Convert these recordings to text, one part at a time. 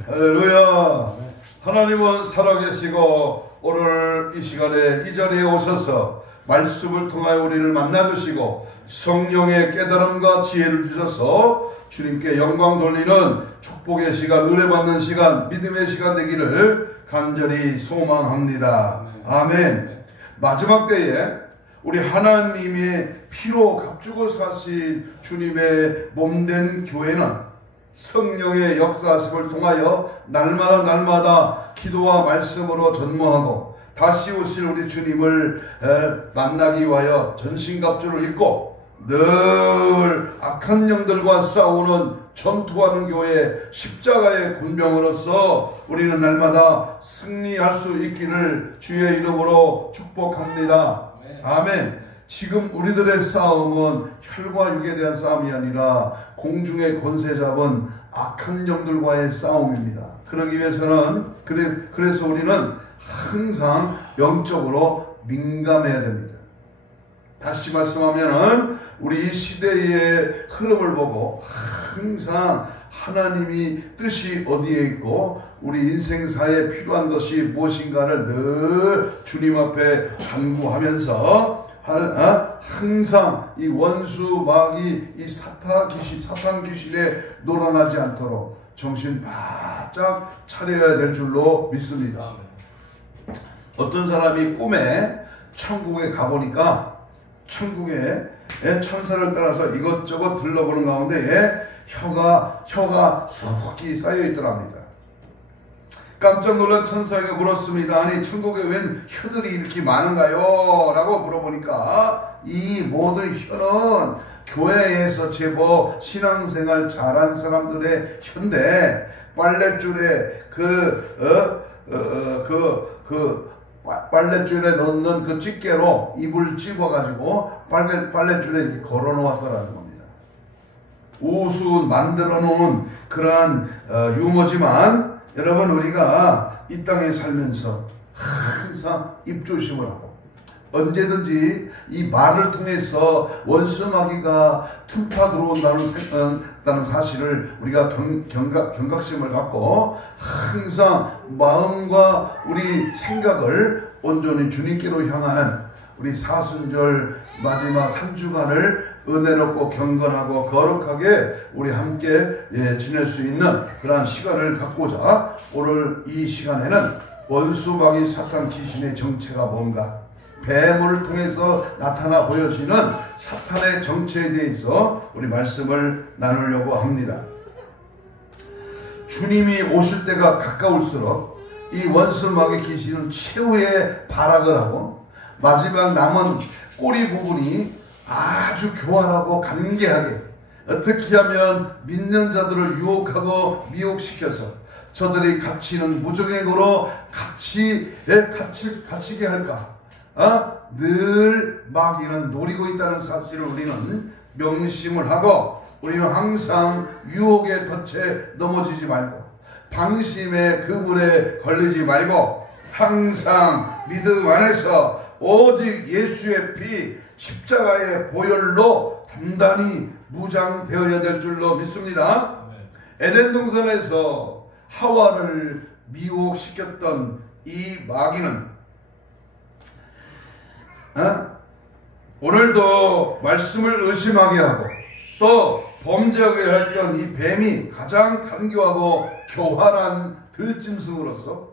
할렐루야. 하나님은 살아계시고 오늘 이 시간에 이 자리에 오셔서 말씀을 통하여 우리를 만나주시고 성령의 깨달음과 지혜를 주셔서 주님께 영광 돌리는 축복의 시간, 은혜 받는 시간, 믿음의 시간 되기를 간절히 소망합니다. 아멘. 마지막 때에 우리 하나님의 피로 값주고 사신 주님의 몸된 교회는 성령의 역사하심을 통하여 날마다 기도와 말씀으로 전무하고 다시 오실 우리 주님을 만나기 위하여 전신갑주를 입고 늘 악한 영들과 싸우는 전투하는 교회 십자가의 군병으로서 우리는 날마다 승리할 수 있기를 주의 이름으로 축복합니다. 아멘. 지금 우리들의 싸움은 혈과 육에 대한 싸움이 아니라 공중의 권세 잡은 악한 영들과의 싸움입니다. 그러기 위해서는 그래서 우리는 항상 영적으로 민감해야 됩니다. 다시 말씀하면은 우리 이 시대의 흐름을 보고 항상 하나님이 뜻이 어디에 있고 우리 인생사에 필요한 것이 무엇인가를 늘 주님 앞에 간구하면서 항상 이 원수 마귀 이 사탄 귀신에 놀아나지 않도록 정신 바짝 차려야 될 줄로 믿습니다. 어떤 사람이 꿈에 천국에 가보니까 천국에 천사를 따라서 이것저것 들러보는 가운데 혀가 수북히 쌓여 있더랍니다. 깜짝 놀란 천사에게 물었습니다. 아니 천국에 웬 혀들이 이렇게 많은가요? 라고 물어보니까 이 모든 혀는 교회에서 제법 신앙생활 잘한 사람들의 혀인데 빨랫줄에 빨랫줄에 넣는 그 집게로 입을 찝어가지고 빨랫줄에 이렇게 걸어 놓았더라는 겁니다. 우스운 만들어 놓은 그러한 유머지만 여러분 우리가 이 땅에 살면서 항상 입조심을 하고 언제든지 이 말을 통해서 원수 마귀가 틈타 들어온다는 사실을 우리가 경각심을 갖고 항상 마음과 우리 생각을 온전히 주님께로 향하는 우리 사순절 마지막 한 주간을 은혜롭고 경건하고 거룩하게 우리 함께 지낼 수 있는 그러한 시간을 갖고자 오늘 이 시간에는 원수 마귀 사탄 귀신의 정체가 뭔가, 뱀을 통해서 나타나 보여지는 사탄의 정체에 대해서 우리 말씀을 나누려고 합니다. 주님이 오실 때가 가까울수록 이 원수 마귀 귀신은 최후의 발악을 하고 마지막 남은 꼬리 부분이 아주 교활하고 간계하게 어떻게 하면 믿는 자들을 유혹하고 미혹시켜서 저들이 갇히는 무저갱으로 갇히게 할까? 늘 마귀는 노리고 있다는 사실을 우리는 명심을 하고 우리는 항상 유혹의 덫에 넘어지지 말고 방심의 그물에 걸리지 말고 항상 믿음 안에서 오직 예수의 피 십자가의 보혈로 단단히 무장되어야 될 줄로 믿습니다. 에덴 동산에서 하와를 미혹시켰던 이 마귀는 오늘도 말씀을 의심하게 하고 또 범죄하게 했던 이 뱀이 가장 간교하고 교활한 들짐승으로서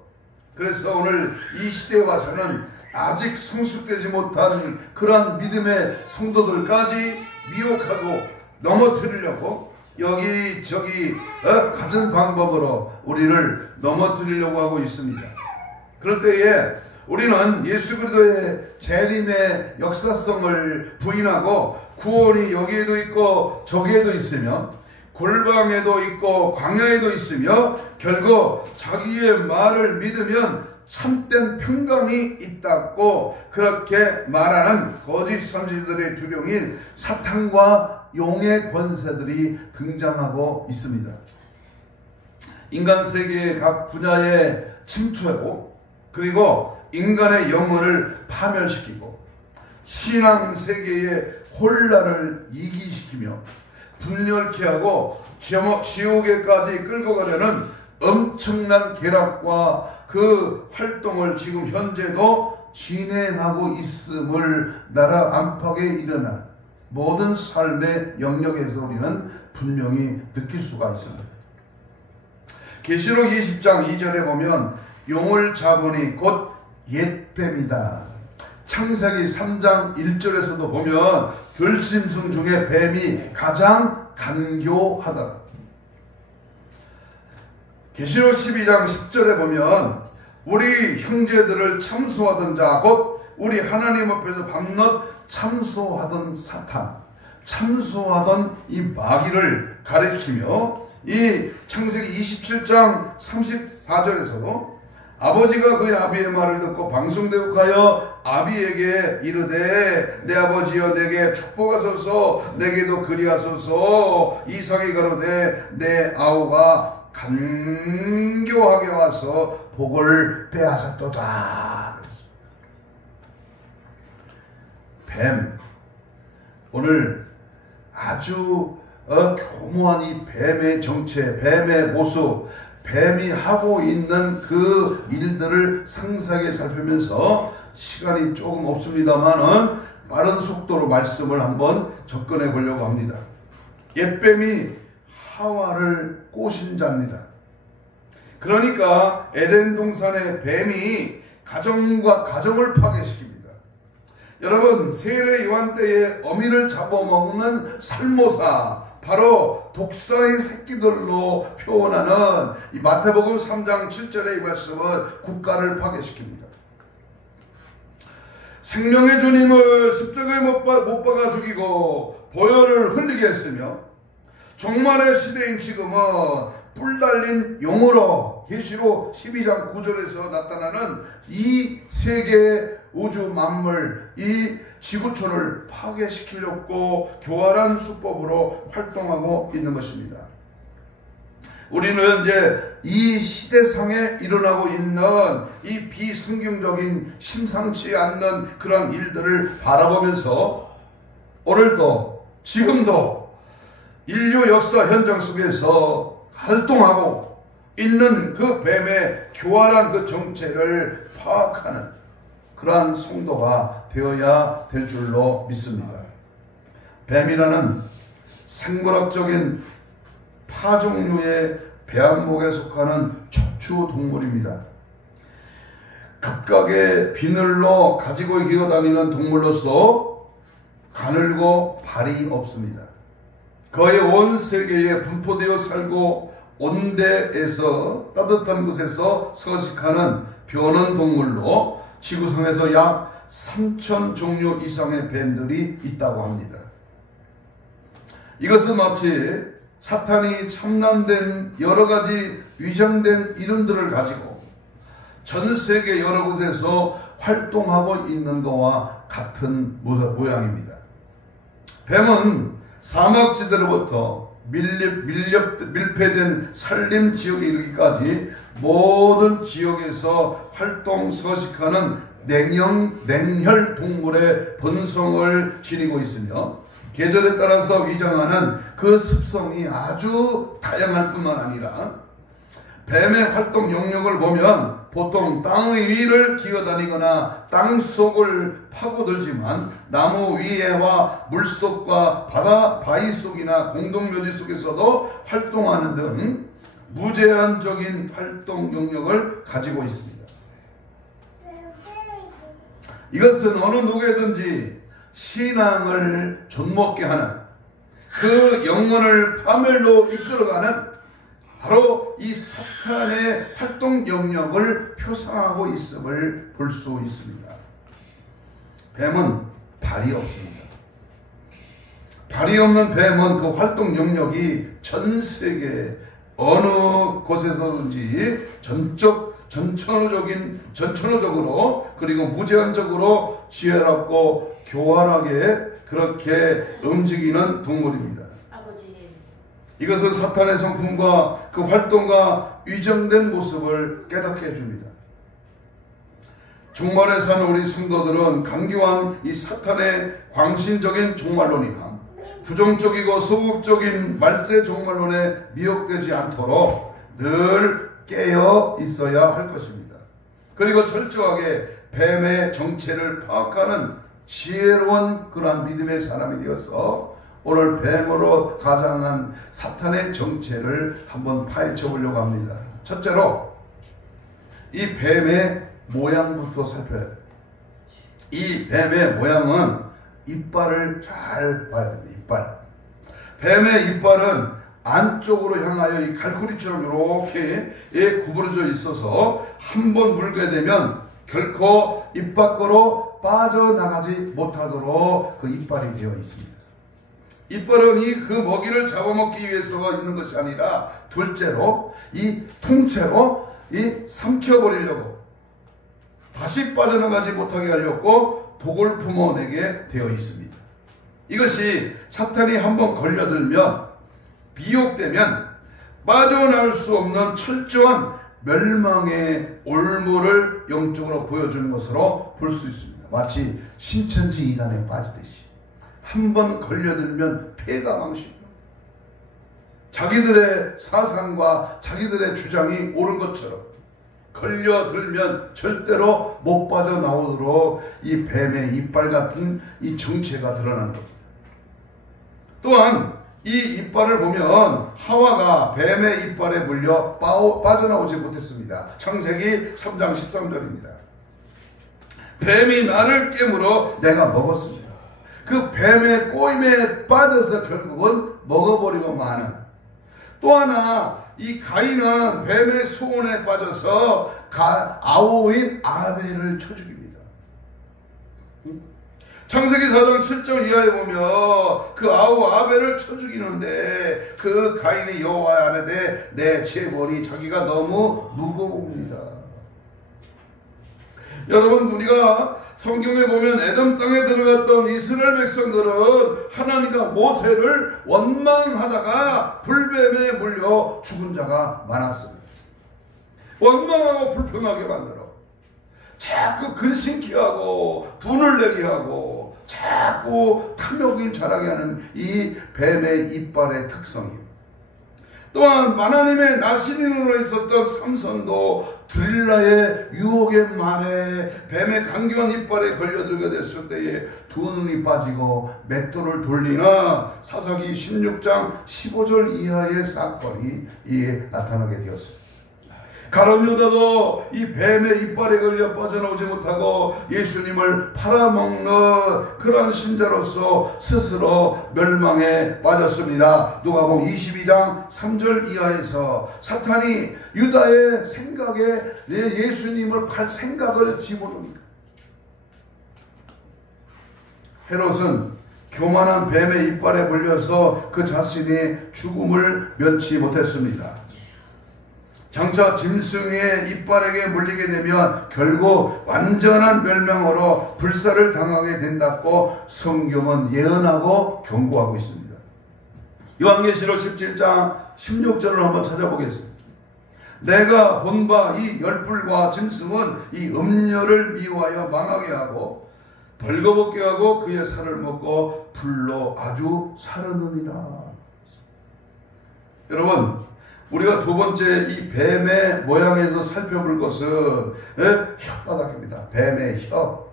그래서 오늘 이 시대에 와서는 아직 성숙되지 못한 그러한 믿음의 성도들까지 미혹하고 넘어뜨리려고 여기저기 갖은 방법으로 우리를 넘어뜨리려고 하고 있습니다. 그럴 때에 우리는 예수 그리스도의 재림의 역사성을 부인하고 구원이 여기에도 있고 저기에도 있으며 골방에도 있고 광야에도 있으며 결국 자기의 말을 믿으면 참된 평강이 있다고 그렇게 말하는 거짓 선지자들의 두령인 사탄과 용의 권세들이 등장하고 있습니다. 인간 세계의 각 분야에 침투하고 그리고 인간의 영혼을 파멸시키고 신앙 세계의 혼란을 이기시키며 분열케 하고 지옥에까지 끌고 가려는 엄청난 계략과 그 활동을 지금 현재도 진행하고 있음을 나라 안팎에 일어난 모든 삶의 영역에서 우리는 분명히 느낄 수가 있습니다. 계시록 20장 2절에 보면 용을 잡으니 곧 옛뱀이다. 창세기 3장 1절에서도 보면 들짐승 중에 뱀이 가장 간교하다. 계시록 12장 10절에 보면 우리 형제들을 참소하던 자 곧 우리 하나님 앞에서 밤낮 참소하던 사탄, 참소하던 이 마귀를 가리키며 이 창세기 27장 34절에서도 아버지가 그의 아비의 말을 듣고 방송되옥하여 아비에게 이르되 내 아버지여 내게 축복하소서 내게도 그리하소서. 이삭이 가로되 내 아우가 간교하게 와서 복을 빼앗았도다. 뱀, 오늘 아주 교묘한 이 뱀의 정체, 뱀의 모습, 뱀이 하고 있는 그 일들을 상세하게 살피면서 시간이 조금 없습니다만은 빠른 속도로 말씀을 한번 접근해 보려고 합니다. 옛뱀이 하와를 꼬신 자입니다. 그러니까 에덴 동산의 뱀이 가정을 파괴시킵니다. 여러분, 세례 요한 때에 어미를 잡아먹는 살모사, 바로 독사의 새끼들로 표현하는 이 마태복음 3장 7절의 이 말씀은 국가를 파괴시킵니다. 생명의 주님을 십자가에 못 박아 죽이고 보혈을 흘리게 했으며 종말의 시대인 지금은 뿔 달린 용으로 계시록 12장 9절에서 나타나는 이 세계의 우주 만물, 이 지구촌을 파괴시키려고 교활한 수법으로 활동하고 있는 것입니다. 우리는 이제 이 시대상에 일어나고 있는 이 비성경적인 심상치 않는 그런 일들을 바라보면서 오늘도 지금도 인류 역사 현장 속에서 활동하고 있는 그 뱀의 교활한 그 정체를 파악하는 그러한 성도가 되어야 될 줄로 믿습니다. 뱀이라는 생물학적인 파종류의 배암목에 속하는 척추 동물입니다. 각각의 비늘로 가지고 기어다니는 동물로서 가늘고 발이 없습니다. 거의 온 세계에 분포되어 살고 온대에서 따뜻한 곳에서 서식하는 벼는 동물로 지구상에서 약 3,000 종류 이상의 뱀들이 있다고 합니다. 이것은 마치 사탄이 참남된 여러가지 위장된 이름들을 가지고 전 세계 여러 곳에서 활동하고 있는 것과 같은 모양입니다. 뱀은 사막지대로부터 밀폐된 산림 지역에 이르기까지 모든 지역에서 활동 서식하는 냉혈 동물의 본성을 지니고 있으며 계절에 따라서 위장하는 그 습성이 아주 다양할 뿐만 아니라 뱀의 활동 영역을 보면 보통 땅 위를 기어다니거나 땅 속을 파고들지만 나무 위에와 물속과 바위 속이나 공동묘지 속에서도 활동하는 등 무제한적인 활동 영역을 가지고 있습니다. 이것은 어느 누구에든지 신앙을 존먹게 하는 그 영혼을 파멸로 이끌어가는 바로 이 사탄의 활동 영역을 표상하고 있음을 볼 수 있습니다. 뱀은 발이 없습니다. 발이 없는 뱀은 그 활동 영역이 전 세계 어느 곳에서든지 전천후적으로 그리고 무제한적으로 지혜롭고 교활하게 그렇게 움직이는 동물입니다. 아버지. 이것은 사탄의 성품과 그 활동과 위정된 모습을 깨닫게 해줍니다. 종말에 사는 우리 성도들은 강교한 이 사탄의 광신적인 종말론이나 부정적이고 소극적인 말세 종말론에 미혹되지 않도록 늘 깨어 있어야 할 것입니다. 그리고 철저하게 뱀의 정체를 파악하는 지혜로운 그러한 믿음의 사람이 되어서 오늘 뱀으로 가장한 사탄의 정체를 한번 파헤쳐 보려고 합니다. 첫째로 이 뱀의 모양부터 살펴야 돼요. 이 뱀의 모양은 이빨을 잘 봐야 됩니다. 이빨. 뱀의 이빨은 안쪽으로 향하여 이 갈고리처럼 이렇게 구부러져 있어서 한번 물게 되면 결코 입 밖으로 빠져나가지 못하도록 그 이빨이 되어 있습니다. 이빨은 그 먹이를 잡아먹기 위해서가 있는 것이 아니라 둘째로 이 통째로 삼켜버리려고 다시 빠져나가지 못하게 하려고 독을 품어내게 되어 있습니다. 이것이 사탄이 한번 걸려들면 미혹되면 빠져나올 수 없는 철저한 멸망의 올무를 영적으로 보여주는 것으로 볼 수 있습니다. 마치 신천지 이단에 빠지듯이 한번 걸려들면 폐가 망치고 자기들의 사상과 자기들의 주장이 옳은 것처럼 걸려들면 절대로 못 빠져나오도록 이 뱀의 이빨 같은 이 정체가 드러나는 겁니다. 또한 이 이빨을 보면 하와가 뱀의 이빨에 물려 빠져나오지 못했습니다. 창세기 3장 13절입니다. 뱀이 나를 깨물어 내가 먹었습니다. 그 뱀의 꼬임에 빠져서 결국은 먹어버리고 마는. 또 하나 이 가인은 뱀의 소원에 빠져서 아우인 아벨을 쳐 죽입니다. 창세기 4장 7절 이하에 보면 그 아우 아벨을 쳐 죽이는데 그 가인이 여호와의 아뢰되 내 재벌이 자기가 너무 무거웁니다. 여러분, 우리가 성경에 보면 에돔 땅에 들어갔던 이스라엘 백성들은 하나님과 모세를 원망하다가 불뱀에 물려 죽은 자가 많았습니다. 원망하고 불평하게 만들어 자꾸 근심케 하고 분을 내게 하고 자꾸 탐욕을 자라게 하는 이 뱀의 이빨의 특성입니다. 또한 하나님의 나시린으로 있었던 삼손도 들릴라의 유혹의 말에 뱀의 강경한 이빨에 걸려들게 됐을 때에 두 눈이 빠지고 맷돌을 돌리나 사사기 16장 15절 이하의 사건이 나타나게 되었습니다. 가룟 유다도 이 뱀의 이빨에 걸려 빠져나오지 못하고 예수님을 팔아먹는 그런 신자로서 스스로 멸망에 빠졌습니다. 누가복음 22장 3절 이하에서 사탄이 유다의 생각에 예수님을 팔 생각을 집어넣습니다. 헤롯은 교만한 뱀의 이빨에 물려서 그 자신의 죽음을 면치 못했습니다. 장차 짐승의 이빨에게 물리게 되면 결국 완전한 멸망으로 불사를 당하게 된다고 성경은 예언하고 경고하고 있습니다. 요한계시록 17장 16절을 한번 찾아보겠습니다. 내가 본 바 이 열불과 짐승은 이 음녀를 미워하여 망하게 하고 벌거벗게 하고 그의 살을 먹고 불로 아주 사르느니라. 여러분, 우리가 두 번째 이 뱀의 모양에서 살펴볼 것은 혓바닥입니다. 뱀의 혀.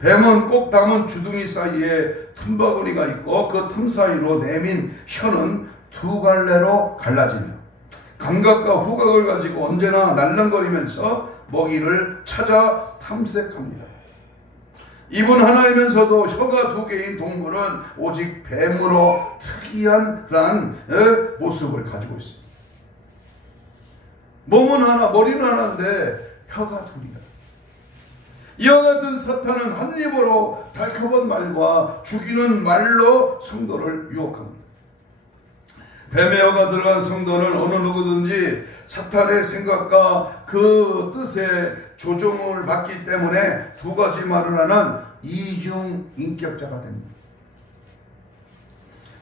뱀은 꼭 담은 주둥이 사이에 틈바구니가 있고 그 틈 사이로 내민 혀는 두 갈래로 갈라지며 감각과 후각을 가지고 언제나 날름거리면서 먹이를 찾아 탐색합니다. 입은 하나이면서도 혀가 두 개인 동물은 오직 뱀으로 특이한 그러한 모습을 가지고 있습니다. 몸은 하나, 머리는 하나인데 혀가 둘이다. 이와 같은 사탄은 한 입으로 달콤한 말과 죽이는 말로 성도를 유혹합니다. 뱀의 혀가 들어간 성도는 어느 누구든지 사탄의 생각과 그 뜻에 조종을 받기 때문에 두 가지 말을 하는 이중 인격자가 됩니다.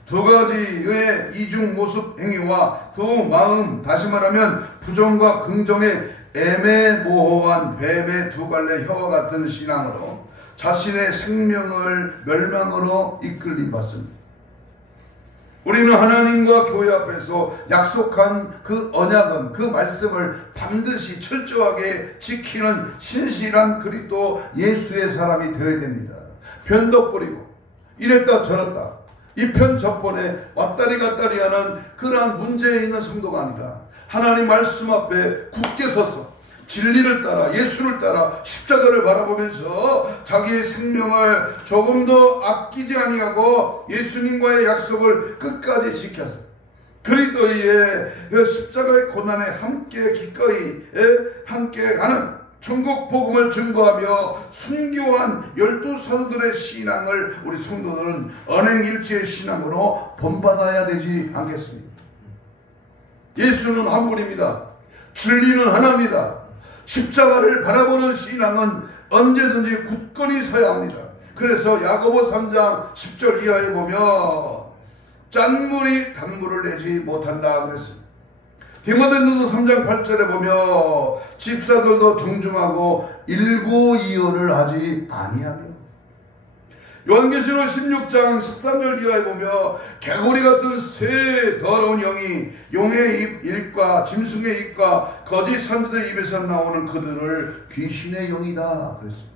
두 가지의 이중 모습 행위와 그 마음, 다시 말하면 부정과 긍정의 애매모호한 뱀의 두 갈래 혀와 같은 신앙으로 자신의 생명을 멸망으로 이끌림 받습니다. 우리는 하나님과 교회 앞에서 약속한 그 언약은, 그 말씀을 반드시 철저하게 지키는 신실한 그리스도 예수의 사람이 되어야 됩니다. 변덕 부리고 이랬다 저랬다 이편 저편에 왔다리 갔다리 하는 그러한 문제에 있는 성도가 아니라 하나님 말씀 앞에 굳게 서서 진리를 따라 예수를 따라 십자가를 바라보면서 자기의 생명을 조금도 아끼지 아니하고 예수님과의 약속을 끝까지 지켜서 그리스도의 그 십자가의 고난에 함께 기꺼이 함께 가는 천국 복음을 증거하며 순교한 12사도들의 신앙을 우리 성도들은 언행일치의 신앙으로 본받아야 되지 않겠습니까? 예수는 한 분입니다. 진리는 하나입니다. 십자가를 바라보는 신앙은 언제든지 굳건히 서야 합니다. 그래서 야고보 3장 10절 이하에 보면 짠물이 단물을 내지 못한다 그랬습니다. 디모데전서 3장 8절에 보면 집사들도 정중하고 일구이연을 하지 아니하며 요한계시록 16장 13절 이하에 보면 개구리 같은 새 더러운 영이 용의 입과 짐승의 입과 거짓 선지자들 입에서 나오는 그들을 귀신의 영이다 그랬습니다.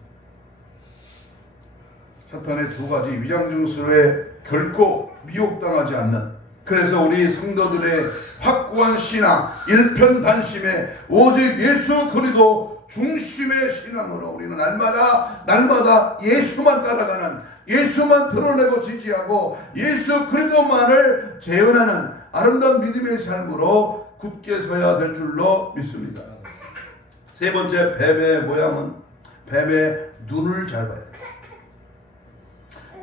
사탄의 두 가지 위장증술에 결코 미혹당하지 않는, 그래서 우리 성도들의 확고한 신앙, 일편단심에 오직 예수 그리스도 중심의 신앙으로 우리는 날마다 예수만 따라가는, 예수만 드러내고 지지하고 예수 그리스도만을 재현하는 아름다운 믿음의 삶으로 굳게 서야 될 줄로 믿습니다. 세 번째, 뱀의 모양은 뱀의 눈을 잘 봐야 돼요.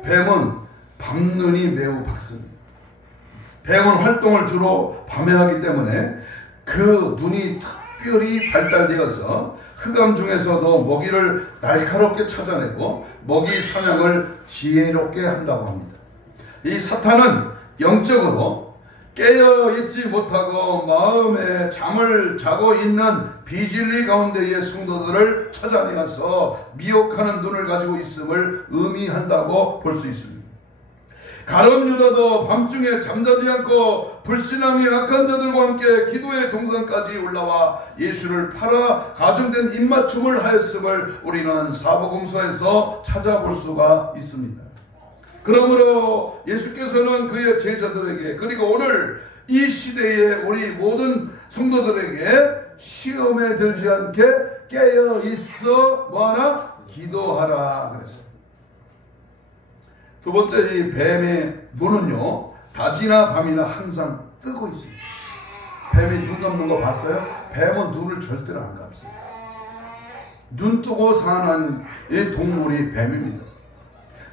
뱀은 밤눈이 매우 밝습니다. 뱀은 활동을 주로 밤에 하기 때문에 그 눈이 특별히 발달되어서 흑암 중에서도 먹이를 날카롭게 찾아내고 먹이 사냥을 지혜롭게 한다고 합니다. 이 사탄은 영적으로 깨어있지 못하고 마음에 잠을 자고 있는 비진리 가운데의 성도들을 찾아내어서 미혹하는 눈을 가지고 있음을 의미한다고 볼 수 있습니다. 가룟 유다도 밤중에 잠자지 않고 불신앙의 악한 자들과 함께 기도의 동산까지 올라와 예수를 팔아 가중된 입맞춤을 하였음을 우리는 사복음서에서 찾아볼 수가 있습니다. 그러므로 예수께서는 그의 제자들에게, 그리고 오늘 이 시대에 우리 모든 성도들에게 시험에 들지 않게 깨어 있어 뭐하라? 기도하라 그랬어요. 두 번째, 이 뱀의 눈은요, 낮이나 밤이나 항상 뜨고 있습니다. 뱀이 눈 감는 거 봤어요? 뱀은 눈을 절대로 안 감습니다. 눈 뜨고 사는 이 동물이 뱀입니다.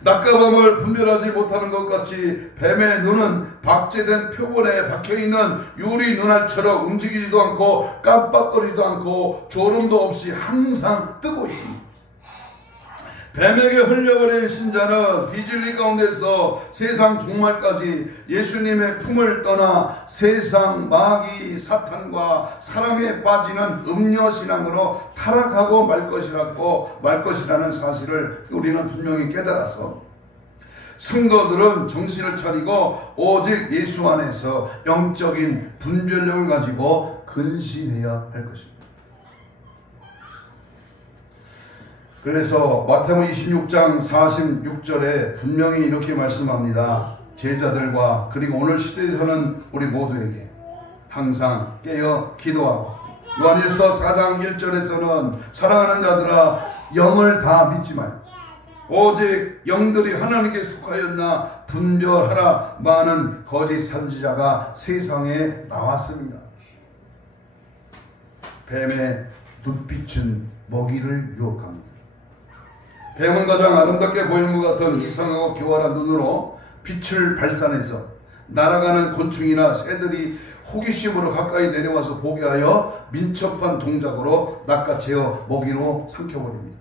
낮과 밤을 분별하지 못하는 것 같이 뱀의 눈은 박제된 표본에 박혀있는 유리 눈알처럼 움직이지도 않고 깜빡거리지도 않고 졸음도 없이 항상 뜨고 있습니다. 뱀에게 흘려버린 신자는 비진리 가운데서 세상 종말까지 예수님의 품을 떠나 세상 마귀 사탄과 사랑에 빠지는 음녀신앙으로 타락하고 말 것이라는 사실을 우리는 분명히 깨달아서 성도들은 정신을 차리고 오직 예수 안에서 영적인 분별력을 가지고 근신해야 할 것입니다. 그래서 마태복음 26장 46절에 분명히 이렇게 말씀합니다. 제자들과 그리고 오늘 시대에서는 우리 모두에게 항상 깨어 기도하고, 요한일서 4장 1절에서는 사랑하는 자들아 영을 다 믿지 말고 오직 영들이 하나님께 속하였나 분별하라. 많은 거짓 선지자가 세상에 나왔습니다. 뱀의 눈빛은 먹이를 유혹합니다. 뱀은 가장 아름답게 보이는 것 같은 이상하고 교활한 눈으로 빛을 발산해서 날아가는 곤충이나 새들이 호기심으로 가까이 내려와서 보게 하여 민첩한 동작으로 낚아채어 먹이로 삼켜버립니다.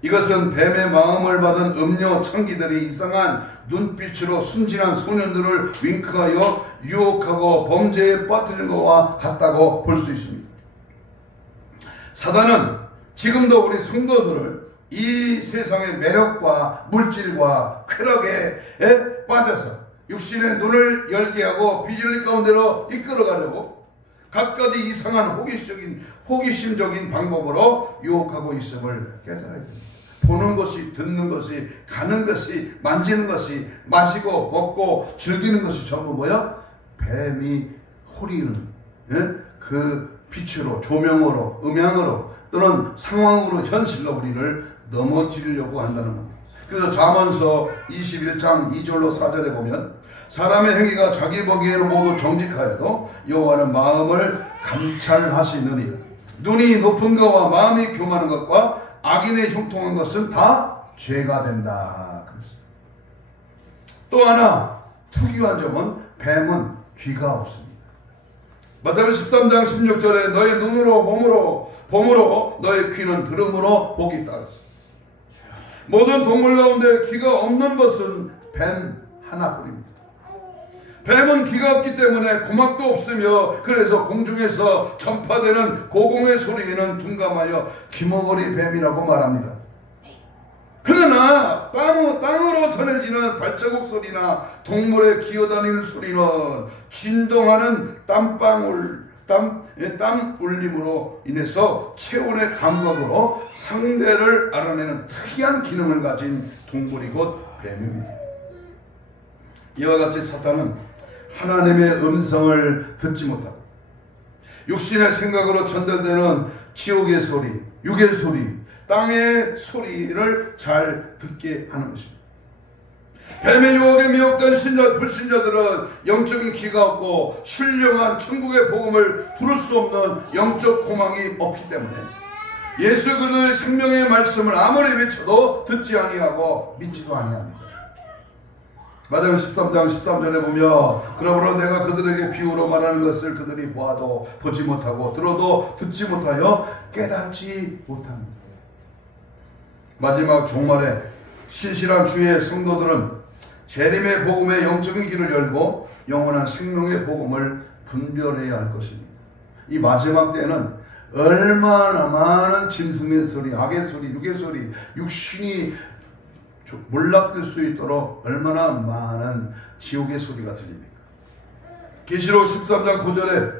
이것은 뱀의 마음을 받은 음녀 창기들이 이상한 눈빛으로 순진한 소년들을 윙크하여 유혹하고 범죄에 빠뜨리는 것과 같다고 볼 수 있습니다. 사단은 지금도 우리 성도들을 이 세상의 매력과 물질과 쾌락에 빠져서 육신의 눈을 열게 하고 비진리 가운데로 이끌어가려고 갖가지 이상한 호기심적인 방법으로 유혹하고 있음을 깨달아야 됩니다. 보는 것이, 듣는 것이, 가는 것이, 만지는 것이, 마시고 먹고 즐기는 것이 전부 뭐야? 뱀이 호리는 그 빛으로, 조명으로, 음향으로 또는 상황으로, 현실로 우리를 넘어뜨리려고 한다는 겁니다. 그래서 잠언서 21장 2절로 4절에 보면 사람의 행위가 자기 보기에는 모두 정직하여도 여호와는 마음을 감찰하시느니라. 눈이 높은 것과 마음이 교만한 것과 악인의 형통한 것은 다 죄가 된다. 그랬어요. 또 하나 특이한 점은 뱀은 귀가 없습니다. 마태복음 13장 16절에 너의 눈으로 봄으로 너의 귀는 들음으로 복이 있다. 모든 동물 가운데 귀가 없는 것은 뱀 하나뿐입니다. 뱀은 귀가 없기 때문에 고막도 없으며 그래서 공중에서 전파되는 고공의 소리에는 둔감하여 기머거리 뱀이라고 말합니다. 그러나 땅으로 전해지는 발자국 소리나 동물의 기어다니는 소리는 진동하는 땀 울림으로 인해서 체온의 감각으로 상대를 알아내는 특이한 기능을 가진 동물이 곧 뱀입니다. 이와 같이 사탄은 하나님의 음성을 듣지 못하고 육신의 생각으로 전달되는 지옥의 소리, 육의 소리, 땅의 소리를 잘 듣게 하는 것입니다. 뱀의 유혹에 미혹된 불신자들은 영적인 귀가 없고 신령한 천국의 복음을 들을 수 없는 영적 고망이 없기 때문에 예수 그리스도의 생명의 말씀을 아무리 외쳐도 듣지 아니하고 믿지도 아니합니다. 마태복음 13장 13절에 보면 그러므로 내가 그들에게 비유로 말하는 것을 그들이 보아도 보지 못하고 들어도 듣지 못하여 깨닫지 못합니다. 마지막 종말에 신실한 주의 성도들은 재림의 복음의 영적인 길을 열고 영원한 생명의 복음을 분별해야 할 것입니다. 이 마지막 때는 얼마나 많은 짐승의 소리, 악의 소리, 육의 소리, 육신이 몰락될 수 있도록 얼마나 많은 지옥의 소리가 들립니까? 계시록 13장 9절에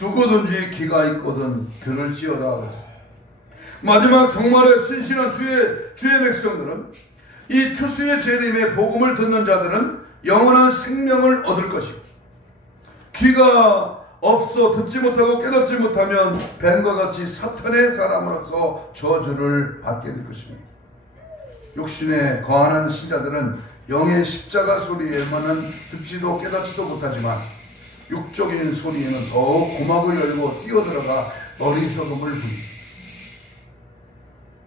누구든지 귀가 있거든 들을지어다 그랬습니다. 마지막 종말에 신실한 주의 백성들은 이 추수의 재림의 복음을 듣는 자들은 영원한 생명을 얻을 것이고 귀가 없어 듣지 못하고 깨닫지 못하면 뱀과 같이 사탄의 사람으로서 저주를 받게 될 것입니다. 육신에 거하는 신자들은 영의 십자가 소리에만은 듣지도 깨닫지도 못하지만 육적인 소리에는 더욱 고막을 열고 뛰어들어가 어리석음을 부립니다.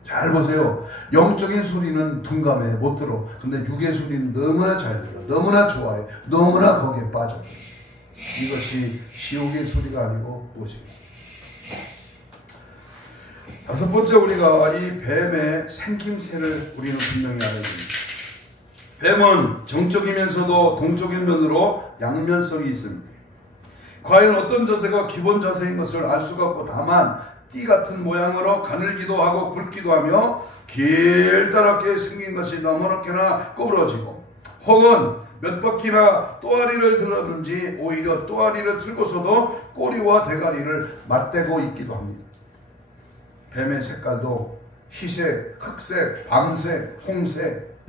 잘 보세요. 영적인 소리는 둔감해 못 들어. 근데 육의 소리는 너무나 잘 들어. 너무나 좋아해. 너무나 거기에 빠져. 이것이 지옥의 소리가 아니고 무엇입니까? 다섯 번째, 우리가 이 뱀의 생김새를 우리는 분명히 알아야 됩니다. 뱀은 정적이면서도 동적인 면으로 양면성이 있습니다. 과연 어떤 자세가 기본 자세인 것을 알 수가 없고 다만 띠 같은 모양으로 가늘기도 하고 굵기도 하며 길다랗게 생긴 것이 너무나게나 구부러지고 혹은 몇 바퀴나 또아리를 들었는지 오히려 또아리를 들고서도 꼬리와 대가리를 맞대고 있기도 합니다. 뱀의 색깔도 희색, 흑색, 밤색, 홍색,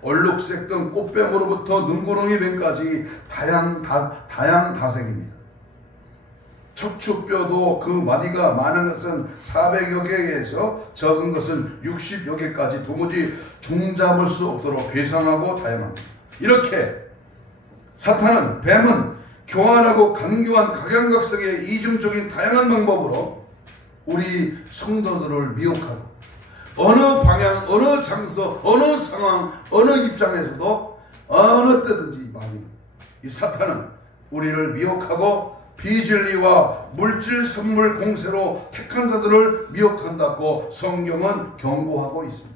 얼룩색 등 꽃뱀으로부터 눈구렁이 뱀까지 다양다색입니다. 척추뼈도 그 마디가 많은 것은 400여 개에서 적은 것은 60여 개까지 도무지 종잡을 수 없도록 괴상하고 다양합니다. 이렇게 사탄은, 뱀은 교활하고 간교한 각양각색의 이중적인 다양한 방법으로 우리 성도들을 미혹하고 어느 방향, 어느 장소, 어느 상황, 어느 입장에서도 어느 때든지 많이 이 사탄은 우리를 미혹하고 비진리와 물질 선물 공세로 택한 자들을 미혹한다고 성경은 경고하고 있습니다.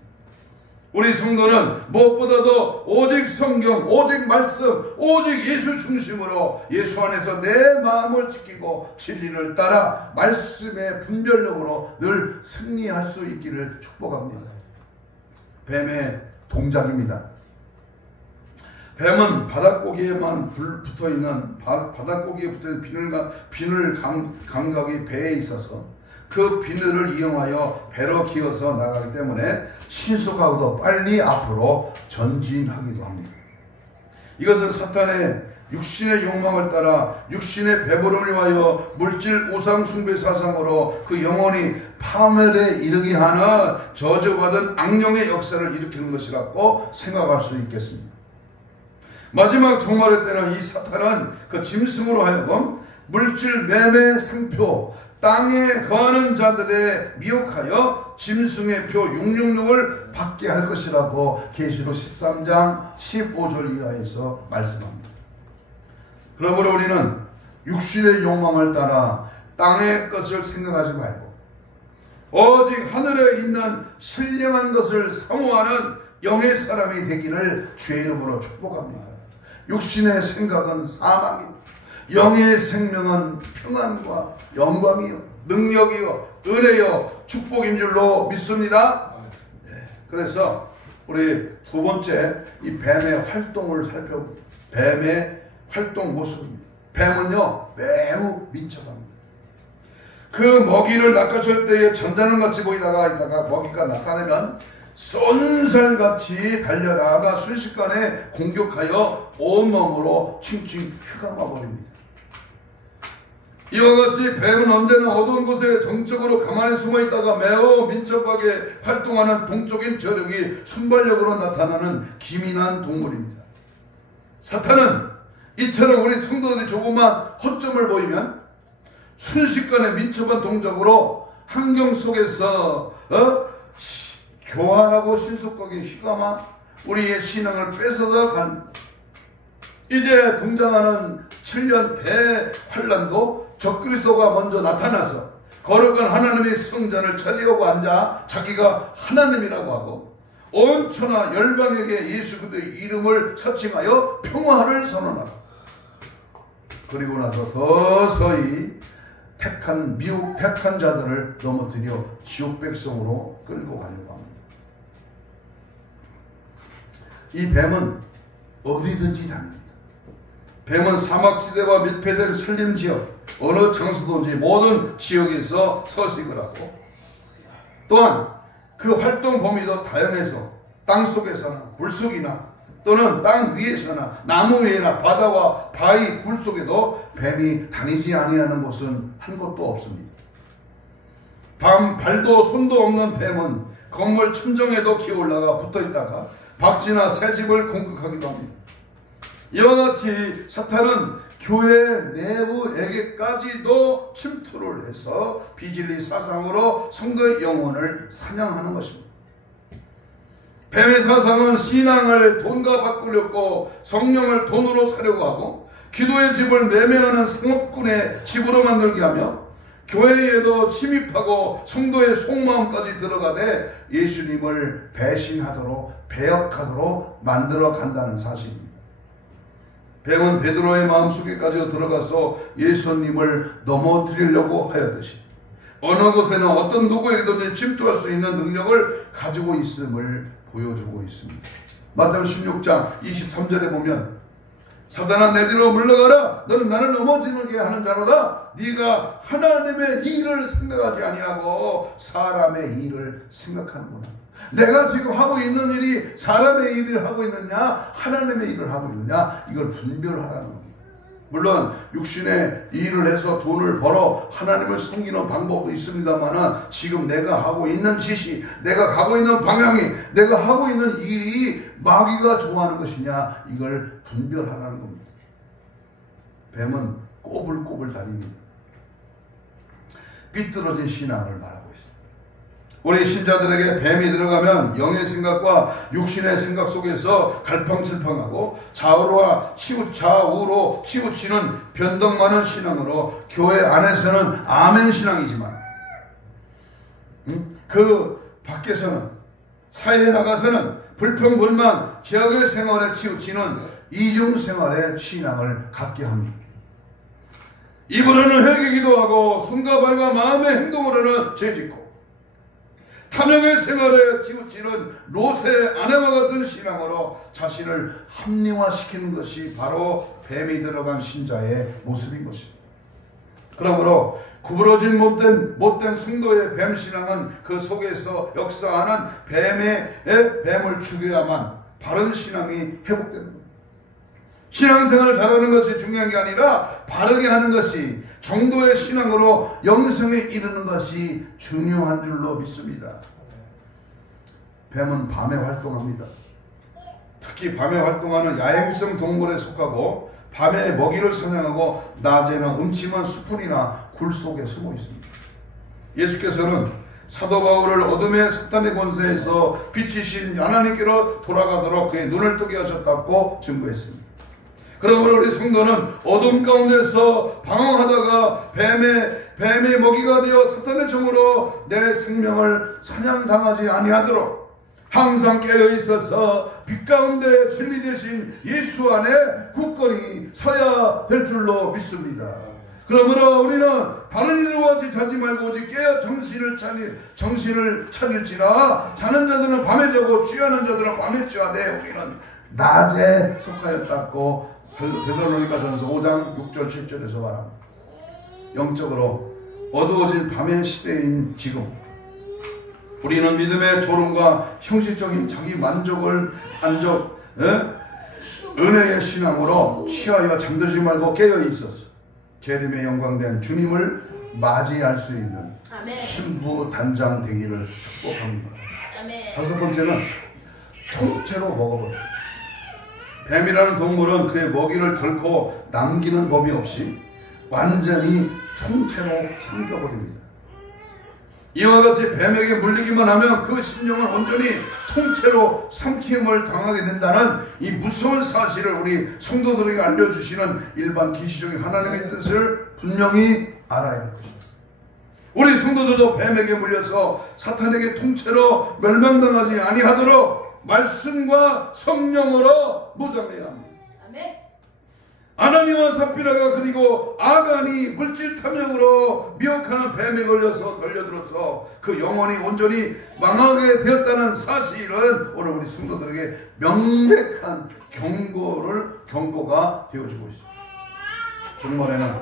우리 성도는 무엇보다도 오직 성경, 오직 말씀, 오직 예수 중심으로 예수 안에서 내 마음을 지키고 진리를 따라 말씀의 분별력으로 늘 승리할 수 있기를 축복합니다. 뱀의 동작입니다. 뱀은 바닷고기에만 붙어있는 바닷고기에 붙어있는 비늘 감각이 배에 있어서 그 비늘을 이용하여 배로 기어서 나가기 때문에 신속하고도 빨리 앞으로 전진하기도 합니다. 이것은 사탄의 육신의 욕망을 따라 육신의 배부름을 위하여 물질 우상 숭배 사상으로 그 영혼이 파멸에 이르게 하는 저주받은 악령의 역사를 일으키는 것이라고 생각할 수 있겠습니다. 마지막 종말의 때는 이 사탄은 그 짐승으로 하여금 물질 매매 상표 땅에 거하는 자들에 미혹하여 짐승의 표 666을 받게 할 것이라고 계시록 13장 15절 이하에서 말씀합니다. 그러므로 우리는 육신의 욕망을 따라 땅의 것을 생각하지 말고 오직 하늘에 있는 신령한 것을 사모하는 영의 사람이 되기를 주의 이름으로 축복합니다. 육신의 생각은 사망이요 영의 생명은 평안과 영광이요 능력이요 은혜요 축복인 줄로 믿습니다. 네. 그래서 우리 두 번째 이 뱀의 활동을 살펴봅니다. 뱀의 활동 모습입니다. 뱀은요 매우 민첩합니다. 그 먹이를 낚아줄 때에 전단을같이 보이다가 먹이가 나타나면 쏜살같이 달려나가 순식간에 공격하여 온몸으로 칭칭 휘감아 버립니다. 이와 같이 뱀은 언제나 어두운 곳에 정적으로 가만히 숨어있다가 매우 민첩하게 활동하는 동적인 저력이 순발력으로 나타나는 기민한 동물입니다. 사탄은 이처럼 우리 성도들이 조금만 허점을 보이면 순식간에 민첩한 동작으로 환경 속에서 교활하고 신속하게 휘감아 우리의 신앙을 뺏어다 갑니다. 이제 등장하는 7년 대환란도 적그리스도가 먼저 나타나서 거룩한 하나님의 성전을 차지하고 앉아 자기가 하나님이라고 하고 온 천하 열방에게 예수 그리스도의 이름을 서칭하여 평화를 선언하고 그리고 나서 서서히 미혹 택한 자들을 넘어뜨려 지옥 백성으로 끌고 가려고 합니다. 이 뱀은 어디든지 다닙니다. 뱀은 사막지대와 밀폐된 산림지역 어느 장소든지 모든 지역에서 서식을 하고 또한 그 활동 범위도 다양해서 땅속에서나 물속이나 또는 땅 위에서나 나무 위에나 바다와 바위 굴 속에도 뱀이 다니지 아니하는 곳은 한 곳도 없습니다. 발도 손도 없는 뱀은 건물 천정에도 기어올라가 붙어있다가 박쥐나 새집을 공격하기도 합니다. 이와 같이 사탄은 교회 내부에게까지도 침투를 해서 비진리 사상으로 성도의 영혼을 사냥하는 것입니다. 뱀의 사상은 신앙을 돈과 바꾸려고 성령을 돈으로 사려고 하고 기도의 집을 매매하는 상업군의 집으로 만들게 하며 교회에도 침입하고 성도의 속마음까지 들어가되 예수님을 배신하도록 배역하도록 만들어 간다는 사실입니다. 뱀은 베드로의 마음속에까지 들어가서 예수님을 넘어뜨리려고 하였듯이 어느 곳에는 어떤 누구에게든지 침투할 수 있는 능력을 가지고 있음을 보여주고 있습니다. 마태복음 16장 23절에 보면 사단아 내 뒤로 물러가라 너는 나를 넘어지게 하는 자로다 네가 하나님의 일을 생각하지 아니하고 사람의 일을 생각하는구나. 내가 지금 하고 있는 일이 사람의 일을 하고 있느냐 하나님의 일을 하고 있느냐 이걸 분별하라는 겁니다. 물론 육신의 일을 해서 돈을 벌어 하나님을 섬기는 방법도 있습니다만 지금 내가 하고 있는 짓이 내가 가고 있는 방향이 내가 하고 있는 일이 마귀가 좋아하는 것이냐 이걸 분별하라는 겁니다. 뱀은 꼬불꼬불 다닙니다. 삐뚤어진 신앙을 말하고 있습니다. 우리 신자들에게 뱀이 들어가면 영의 생각과 육신의 생각 속에서 갈팡질팡하고 좌우로 치우치는 변덕 많은 신앙으로 교회 안에서는 아멘 신앙이지만 그 밖에서는 사회에 나가서는 불평불만 지역의 생활에 치우치는 이중생활의 신앙을 갖게 합니다. 입으로는 회개기도 하고 손과 발과 마음의 행동으로는 죄짓고 탐욕의 생활에 치우치는 롯의 아내와 같은 신앙으로 자신을 합리화시키는 것이 바로 뱀이 들어간 신자의 모습인 것입니다. 그러므로 구부러진 못된 성도의 뱀신앙은 그 속에서 역사하는 뱀을 죽여야만 바른 신앙이 회복되는 겁니다. 신앙생활을 잘하는 것이 중요한 게 아니라 바르게 하는 것이 정도의 신앙으로 영성에 이르는 것이 중요한 줄로 믿습니다. 뱀은 밤에 활동합니다. 특히 밤에 활동하는 야행성 동물에 속하고 밤에 먹이를 사냥하고 낮에는 음침한 수풀이나 굴 속에 숨어 있습니다. 예수께서는 사도 바울을 어둠의 사탄의 권세에서 빛이신 하나님께로 돌아가도록 그의 눈을 뜨게 하셨다고 증거했습니다. 그러므로 우리 성도는 어둠 가운데서 방황하다가 뱀의 먹이가 되어 사탄의 종으로 내 생명을 사냥당하지 아니하도록 항상 깨어있어서 빛 가운데 진리 되신 예수 안에 굳건히 서야 될 줄로 믿습니다. 그러므로 우리는 다른 이들과 같이 자지 말고 오직 깨어 정신을 차릴지라. 자는 자들은 밤에 자고 취하는 자들은 밤에 취하되 우리는 낮에 속하였다고 데살로니가전서 5장 6절 7절에서 말합니다. 영적으로 어두워진 밤의 시대인 지금 우리는 믿음의 졸음과 형식적인 자기 은혜의 신앙으로 취하여 잠들지 말고 깨어 있어서 재림의 영광된 주님을 맞이할 수 있는 신부 단장 되기를 축복합니다. 다섯 번째는 통째로 먹어버려요. 뱀이라는 동물은 그의 먹이를 결코 남기는 법이 없이 완전히 통째로 삼켜버립니다. 이와 같이 뱀에게 물리기만 하면 그 심령은 온전히 통째로 삼킴을 당하게 된다는 이 무서운 사실을 우리 성도들에게 알려주시는 일반 기시적인 하나님의 뜻을 분명히 알아야 합니다. 우리 성도들도 뱀에게 물려서 사탄에게 통째로 멸망당하지 아니하도록 말씀과 성령으로 무장해야 합니다. 아나니와 삽비라가 그리고 아간이 물질 탐욕으로 미혹하는 뱀에 걸려서 덜려들어서 그 영혼이 온전히 망하게 되었다는 사실은 오늘 우리 성도들에게 명백한 경고가 되어주고 있습니다. 본문에는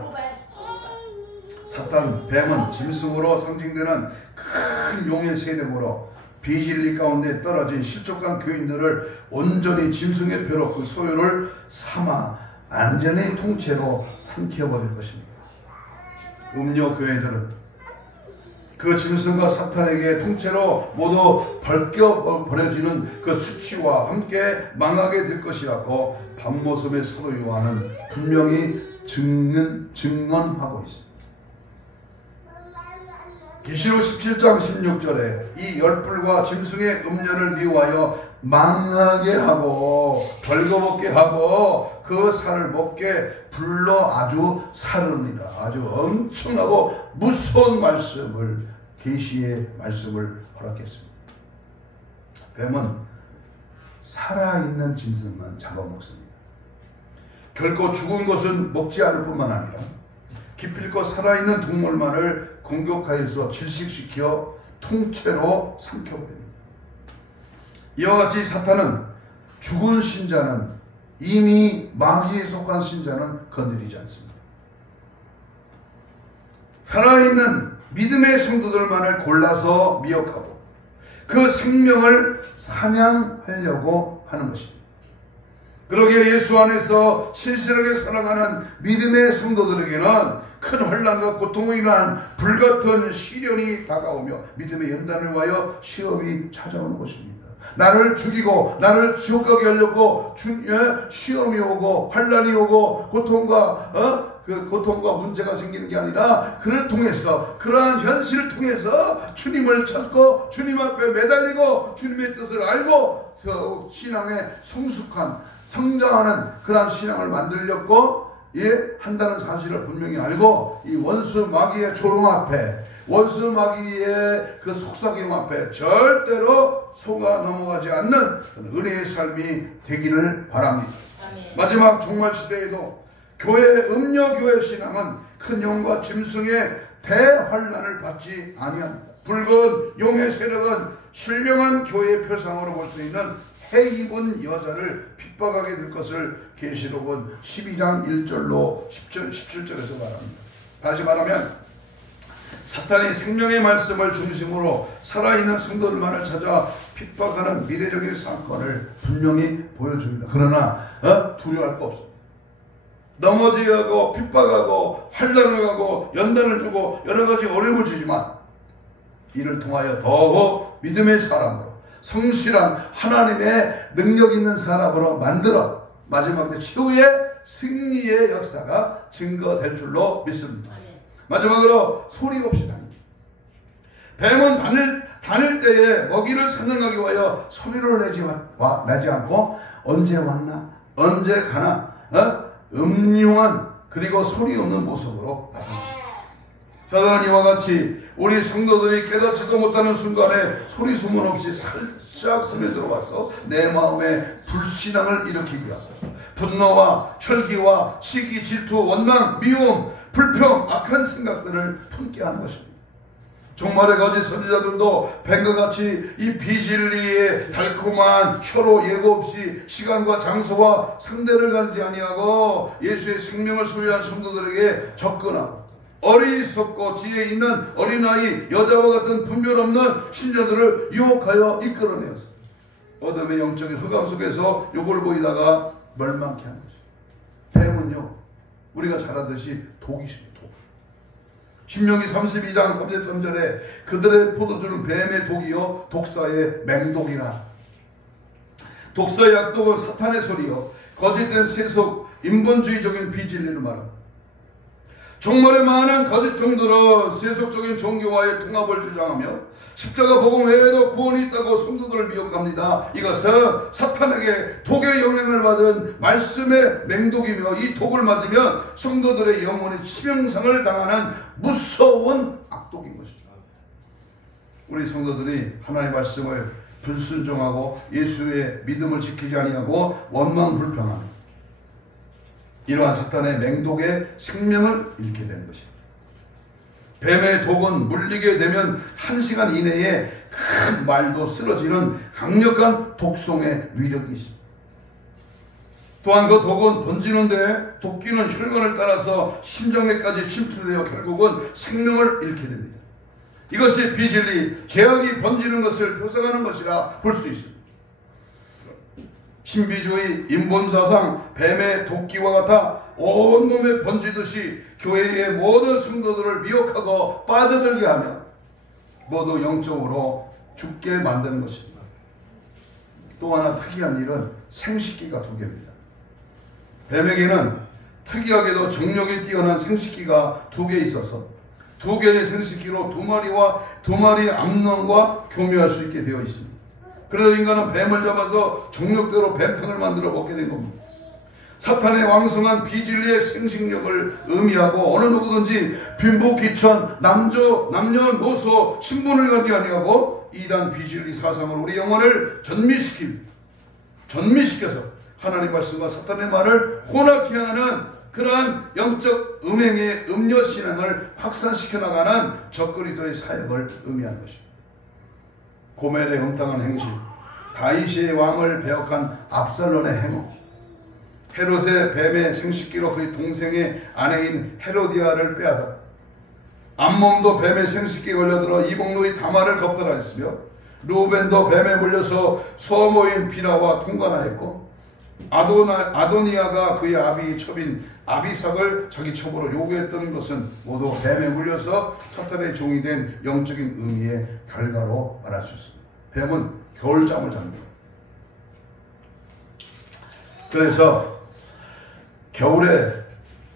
사탄 뱀은 짐승으로 상징되는 큰 용의 세력으로 비진리 가운데 떨어진 실족한 교인들을 온전히 짐승의 표로 그 소유를 삼아 완전히 통째로 삼켜버릴 것입니다. 음료 교회들은 그 짐승과 사탄에게 통째로 모두 벗겨버려지는 그 수치와 함께 망하게 될 것이라고 밤모습의 사도 요한은 분명히 증언하고 있습니다. 계시록 17장 16절에 이 열불과 짐승의 음료를 미워하여 망하게 하고 벌거벗게 하고 그 살을 먹게 불러 아주 사르니라. 아주 엄청나고 무서운 말씀을, 계시의 말씀을 허락했습니다. 뱀은 살아있는 짐승만 잡아먹습니다. 결코 죽은 것은 먹지 않을 뿐만 아니라 기필코 살아있는 동물만을 공격하여서 질식시켜 통째로 삼켜버립니다. 이와 같이 사탄은 죽은 신자는, 이미 마귀에 속한 신자는 건드리지 않습니다. 살아있는 믿음의 성도들만을 골라서 미혹하고 그 생명을 사냥하려고 하는 것입니다. 그러기에 예수 안에서 신실하게 살아가는 믿음의 성도들에게는 큰 환난과 고통으로 인한 불같은 시련이 다가오며 믿음의 연단을 위하여 시험이 찾아오는 것입니다. 나를 죽이고 나를 지옥 가게 하려고 시험이 오고 환난이 오고 고통과 문제가 생기는 게 아니라 그를 통해서, 그러한 현실을 통해서 주님을 찾고 주님 앞에 매달리고 주님의 뜻을 알고 신앙에 성숙한, 성장하는 그러한 신앙을 만들려고 한다는 사실을 분명히 알고 이 원수 마귀의 조롱 앞에, 원수 마귀의 그 속삭임 앞에 절대로 속아 넘어가지 않는 은혜의 삶이 되기를 바랍니다. 아멘. 마지막 종말 시대에도 음녀교회 신앙은 큰 영과 짐승의 대환난을 받지 아니합니다. 붉은 용의 세력은 신령한 교회의 표상으로 볼 수 있는 해 입은 여자를 핍박하게 될 것을 계시록은 12장 1절로 17절에서 말합니다. 다시 말하면 사탄이 생명의 말씀을 중심으로 살아있는 성도들만을 찾아 핍박하는 미래적인 사건을 분명히 보여줍니다. 그러나 두려워할 거 없습니다. 넘어지고 핍박하고 환난을 가고 연단을 주고 여러가지 어려움을 주지만 이를 통하여 더욱 믿음의 사람으로 성실한 하나님의 능력 있는 사람으로 만들어 마지막 때 최후의 승리의 역사가 증거될 줄로 믿습니다. 마지막으로 소리 없이 다닙니다. 뱀은 다닐 때에 먹이를 찾는가기 위하여 소리를 내지 않고 언제 왔나 언제 가나 음흉한 그리고 소리 없는 모습으로 나타납니다. 사단은 이와 같이 우리 성도들이 깨닫지도 못하는 순간에 소리 소문 없이 살짝 스며들어와서 내 마음에 불신앙을 일으키기 위하여 분노와 혈기와 시기, 질투, 원망, 미움, 불평, 악한 생각들을 품게 하는 것입니다. 종말의 거짓 선지자들도 뱀과 같이 이 비진리의 달콤한 혀로 예고 없이 시간과 장소와 상대를 가리지 아니하고 예수의 생명을 소유한 성도들에게 접근하고 어리석고 지혜 있는 어린아이 여자와 같은 분별 없는 신자들을 유혹하여 이끌어내었습니다. 어둠의 영적인 흑암 속에서 욕을 보이다가 멸망케 하는 것입니다. 뱀은요 우리가 잘 아듯이 독이십니다. 독. 신명기 32장 33절에 그들의 포도주는 뱀의 독이요 독사의 맹독이라. 독사의 약독은 사탄의 소리요 거짓된 세속 인본주의적인 비진리를 말합니다. 종말의 많은 거짓 종들은 세속적인 종교와의 통합을 주장하며 십자가 복음 외에도 구원이 있다고 성도들을 미혹합니다. 이것은 사탄에게 독의 영향을 받은 말씀의 맹독이며 이 독을 맞으면 성도들의 영혼에 치명상을 당하는 무서운 악독인 것입니다. 우리 성도들이 하나님의 말씀을 불순종하고 예수의 믿음을 지키지 아니하고 원망불평하는 이러한 사탄의 맹독의 생명을 잃게 되는 것입니다. 뱀의 독은 물리게 되면 1시간 이내에 큰 말도 쓰러지는 강력한 독성의 위력이 있습니다. 또한 그 독은 번지는데 도끼는 혈관을 따라서 심장에까지 침투되어 결국은 생명을 잃게 됩니다. 이것이 비진리, 죄악이 번지는 것을 표상하는 것이라 볼 수 있습니다. 신비주의 인본사상 뱀의 도끼와 같아 온몸에 번지듯이 교회의 모든 성도들을 미혹하고 빠져들게 하며 모두 영적으로 죽게 만드는 것입니다. 또 하나 특이한 일은 생식기가 2개입니다. 뱀에게는 특이하게도 정력이 뛰어난 생식기가 2개 있어서 2개의 생식기로 2마리와 2마리의 암놈과 교미할 수 있게 되어 있습니다. 그래서 인간은 뱀을 잡아서 정력대로 뱀탕을 만들어 먹게 된 겁니다. 사탄의 왕성한 비진리의 생식력을 의미하고 어느 누구든지 빈부 귀천 남녀노소 신분을 가리지 아니하고 이단 비진리 사상으로 우리 영혼을 전미시켜서 하나님 말씀과 사탄의 말을 혼합케 하는 그러한 영적 음행의 음녀신앙을 확산시켜 나가는 적그리스도의 사역을 의미하는 것입니다. 고멜의 음탕한 행실, 다윗의 왕을 배역한 압살론의 행위, 헤롯의 뱀의 생식기로 그의 동생의 아내인 헤로디아를 빼앗아 암몬도 뱀의 생식기에 걸려들어 이복노의 다말을 겁탈하였으며 루벤도 뱀에 물려서 소모인 비라와 통관하였고 아도니아가 그의 아비 첩인 아비삭을 자기 첩으로 요구했던 것은 모두 뱀에 물려서 사탄의 종이 된 영적인 의미의 결과로 말할 수 있습니다. 뱀은 겨울잠을 잡니다. 그래서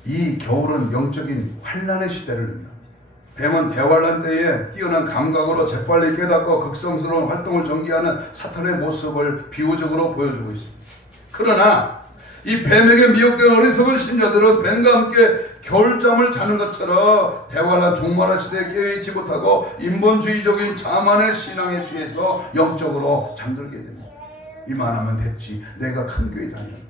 이 겨울은 영적인 환난의 시대를 의미합니다. 뱀은 대환란 때에 뛰어난 감각으로 재빨리 깨닫고 극성스러운 활동을 전개하는 사탄의 모습을 비유적으로 보여주고 있습니다. 그러나 이 뱀에게 미혹된 어리석은 신자들은 뱀과 함께 겨울잠을 자는 것처럼 대환란 종말의 시대에 깨어있지 못하고 인본주의적인 자만의 신앙에 취해서 영적으로 잠들게 됩니다. 이만하면 됐지, 내가 큰 교회 다니는데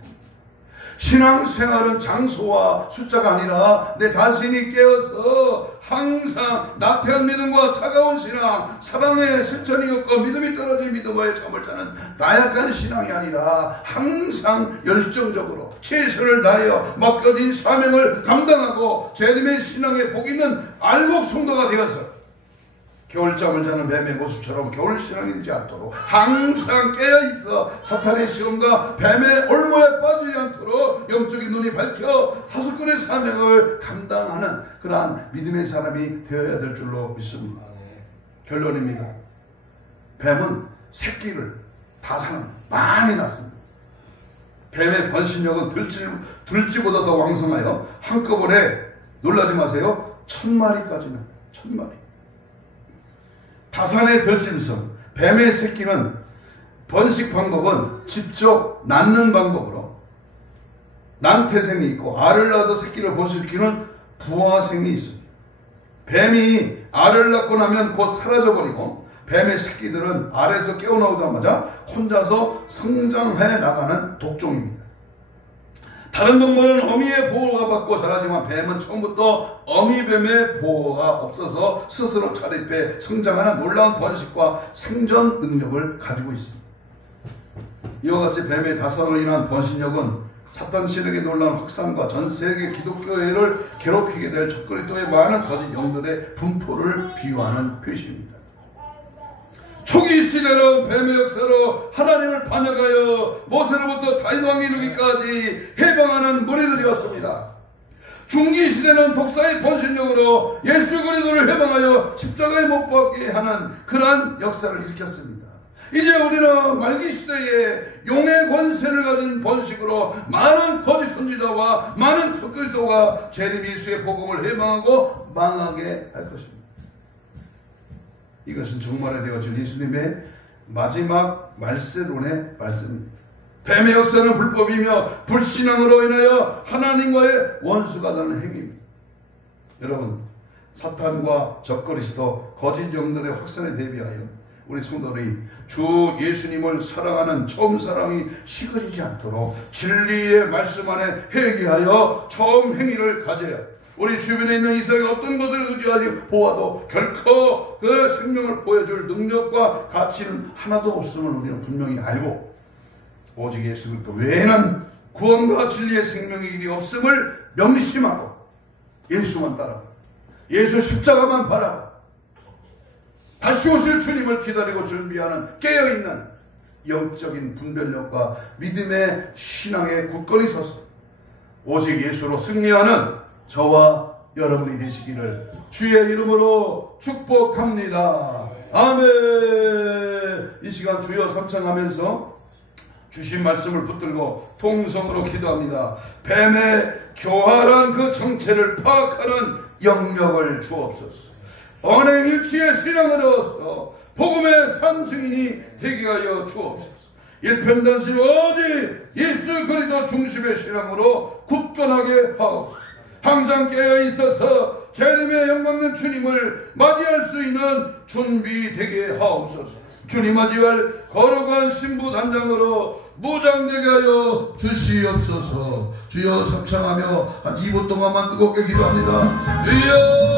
신앙생활은 장소와 숫자가 아니라 내 자신이 깨어서 항상 나태한 믿음과 차가운 신앙, 사랑의 실천이 없고 믿음이 떨어진 믿음과의 잠을 자는 나약한 신앙이 아니라 항상 열정적으로 최선을 다하여 맡겨진 사명을 감당하고 재림의 신앙에 복 있는 알곡 성도가 되어서 겨울잠을 자는 뱀의 모습처럼 겨울신앙이 되지 않도록 항상 깨어있어 사탄의 시험과 뱀의 올무에 빠지지 않도록 영적인 눈이 밝혀 다섯건의 사명을 감당하는 그러한 믿음의 사람이 되어야 될 줄로 믿습니다. 결론입니다. 뱀은 새끼를 다산을 많이 낳습니다. 뱀의 번식력은 들쥐보다 더 왕성하여 한꺼번에 놀라지 마세요. 1000마리까지는 1000마리. 다산의 들짐승, 뱀의 새끼는 번식 방법은 직접 낳는 방법으로 난태생이 있고 알을 낳아서 새끼를 번식시키는 부화생이 있습니다. 뱀이 알을 낳고 나면 곧 사라져버리고 뱀의 새끼들은 알에서 깨어나오자마자 혼자서 성장해 나가는 독종입니다. 다른 동물은 어미의 보호가 받고 자라지만 뱀은 처음부터 어미뱀의 보호가 없어서 스스로 자립해 성장하는 놀라운 번식과 생존 능력을 가지고 있습니다. 이와 같이 뱀의 다산으로 인한 번식력은 사탄 세력의 놀라운 확산과 전 세계 기독교회를 괴롭히게 될 적그리스도의 많은 거짓 영들의 분포를 비유하는 표시입니다. 초기 시대는 뱀의 역사로 하나님을 반역하여 모세로부터 다윗 왕에 이르기까지 해방하는 무리들이었습니다. 중기 시대는 독사의 번식력으로 예수 그리스도를 해방하여 십자가에 못 박게 하는 그러한 역사를 일으켰습니다. 이제 우리는 말기 시대에 용의 권세를 가진 번식으로 많은 거짓 선지자와 많은 적그리스도가 재림 예수의 복음을 해방하고 망하게 할 것입니다. 이것은 종말에 되어질 예수님의 마지막 말세론의 말씀입니다. 뱀의 역사는 불법이며 불신앙으로 인하여 하나님과의 원수가 되는 행위입니다. 여러분, 사탄과 적그리스도 거짓 영들의 확산에 대비하여 우리 성도들이 주 예수님을 사랑하는 처음 사랑이 식어지지 않도록 진리의 말씀 안에 회개하여 처음 행위를 가져야 우리 주변에 있는 이세상의 어떤 것을 의지하지 보아도 결코 그 생명을 보여줄 능력과 가치는 하나도 없음을 우리는 분명히 알고 오직 예수 그리스도 외에는 구원과 진리의 생명의 길이 없음을 명심하고 예수만 따라 예수 십자가만 바라고 다시 오실 주님을 기다리고 준비하는 깨어있는 영적인 분별력과 믿음의 신앙에 굳건히 서서 오직 예수로 승리하는 저와 여러분이 되시기를 주의 이름으로 축복합니다. 아멘. 이 시간 주여 삼창하면서 주신 말씀을 붙들고 통성으로 기도합니다. 뱀의 교활한 그 정체를 파악하는 영역을 주옵소서. 언행일치의 신앙을 얻어서 복음의 삼증인이 되게 하여 주옵소서. 일편단심 오직 예수 그리스도 중심의 신앙으로 굳건하게 하옵소서. 항상 깨어있어서 재림의 영광된 주님을 맞이할 수 있는 준비되게 하옵소서. 주님 맞이할 거룩한 신부 단장으로 무장되게 하여 주시옵소서. 주여 삼창하며 한 2분 동안만 뜨겁게 기도합니다. 주여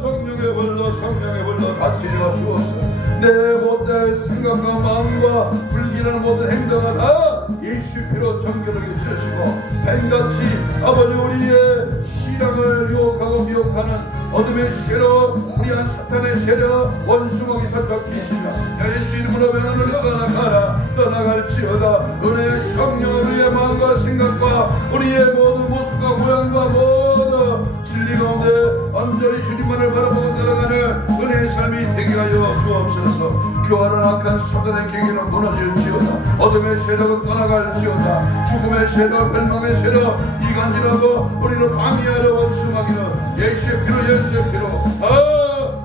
성령의 불러 성령의 불러 다스려 주옵소서. 내 못된 생각과 마음과 불길하는 모든 행동을 다 예수 피로 정결하게 주시고 뱀같이 아버지 우리의 신앙을 유혹하고 미혹하는 어둠의 세력 무리한 사탄의 세력 원수마귀 사탄 귀신아 예수 이름으로 변화를 떠나가라. 떠나갈지어다. 은혜의 성령을 우리의 마음과 생각과 우리의 모든 모습과 모양과 모든 진리 가운데 온전히 주님만을 바라보고 따라가는 은혜의 삶이 되게 하여 주옵소서. 교활한 악한 사탄의 계기는 무너질지어다. 어둠의 세력은 떠나갈지어다. 죽음의 세력 멸망의 세력 이간질하고 우리를 방해하러 원수마귀는 예수의 피로 예수의 피로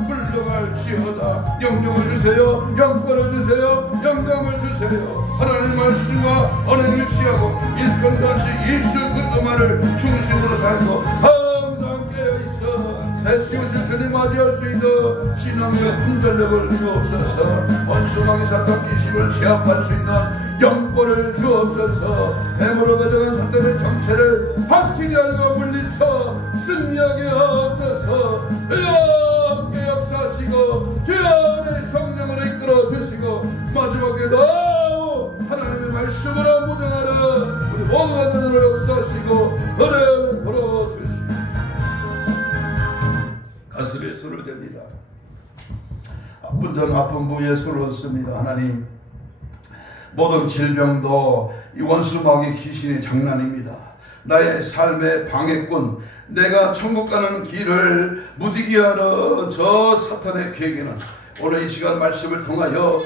물러갈지어다. 영광을 주세요. 영광을 주세요. 영광을 주세요. 하나님 말씀과 언행을 취하고 일편단식 예수 그리스도만을 중심으로 살고 항상 깨어있어 다시 오실 주님 맞이할 수 있는 신앙의 분별력을 주옵소서. 원수마귀 사탄 귀신을 제압할 수 있는 영권을 주옵소서. 뱀으로 가져간 사탄의 정체를 확실히 알고 물리쳐 승리하게 하옵소서. 주여 함께 역사하시고 주여 내 성령을 이끌어 주시고 마지막에 나오 하나님의 말씀으로 무장하라. 우리 모두가 눈으로 역사하시고 은혜 베풀어 주시고 가슴에 손을 댑니다. 아픈 전 아픈 부위에 손을 얹습니다. 하나님, 모든 질병도 이 원수마귀 귀신의 장난입니다. 나의 삶의 방해꾼, 내가 천국 가는 길을 무디게 하는 저 사탄의 계획에는 오늘 이 시간 말씀을 통하여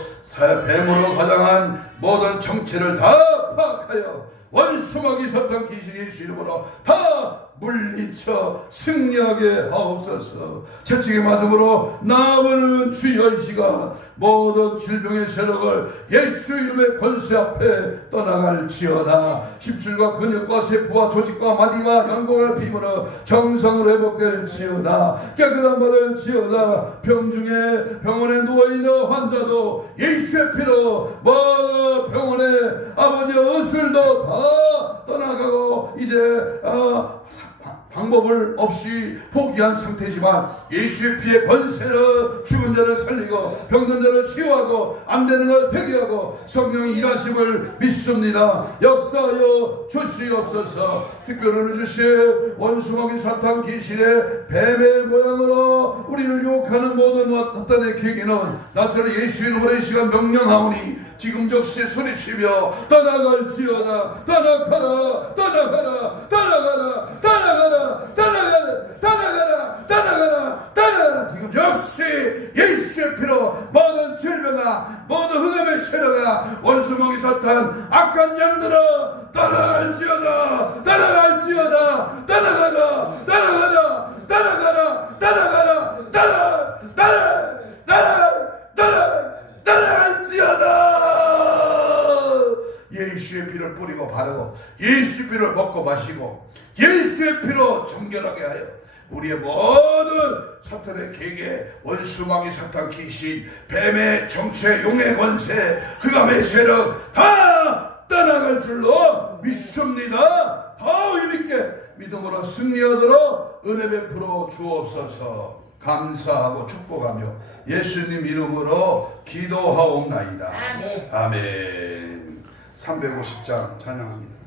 뱀으로 가장한 모든 정체를 다 파악하여 원수마귀 사탄 귀신이 예수 이름으로 다 물리쳐 승리하게 하옵소서. 채찍의 말씀으로 나아오는 주여 이 시간 모든 질병의 세력을 예수 이름의 권세 앞에 떠나갈지어다. 힘줄과 근육과 세포와 조직과 마디와 연골과 피부는 정상으로 회복될지어다. 깨끗한 받을지어다. 병중에 병원에 누워있는 환자도 예수의 피로 모든 병원에 아버지의 의술도 다 떠나가고 이제 방법을 없이 포기한 상태지만 예수의 피의 권세로 죽은 자를 살리고 병든 자를 치유하고 안 되는 걸 되게 하고 성령이 일하심을 믿습니다. 역사하여 주시옵소서. 특별을 주실 원수마귀 사탄 귀신의 뱀의 모양으로 우리를 유혹하는 모든 사탄의 계기는 나사렛 예수 이름으로 이 시간 명령하오니 지금 즉시 소리치며 떠나갈지어다. 떠나가라 떠나가라 떠나가라 떠나가라 떠나가라 떠나가라 떠나가라 떠나가라. 지금 즉시 예수의 피로 모든 질병아 모든 흑암의 세력아 원수마귀 사탄 악한 양들아 떠나갈지어다. 떠나갈지어다. 떠나가라 떠나가라 떠나가라 떠나가라 떠나갈지어다. 예수의 피를 뿌리고 바르고 예수의 피를 먹고 마시고 예수의 피로 정결하게 하여 우리의 모든 사탄의 계계 원수마귀 사탄 귀신 뱀의 정체 용의 권세 흑암의 세력 다 떠나갈 줄로 믿습니다. 더 힘있게 믿음으로 승리하도록 은혜 베풀어 주옵소서. 감사하고 축복하며 예수님 이름으로 기도하옵나이다. 아멘. 350장 찬양합니다.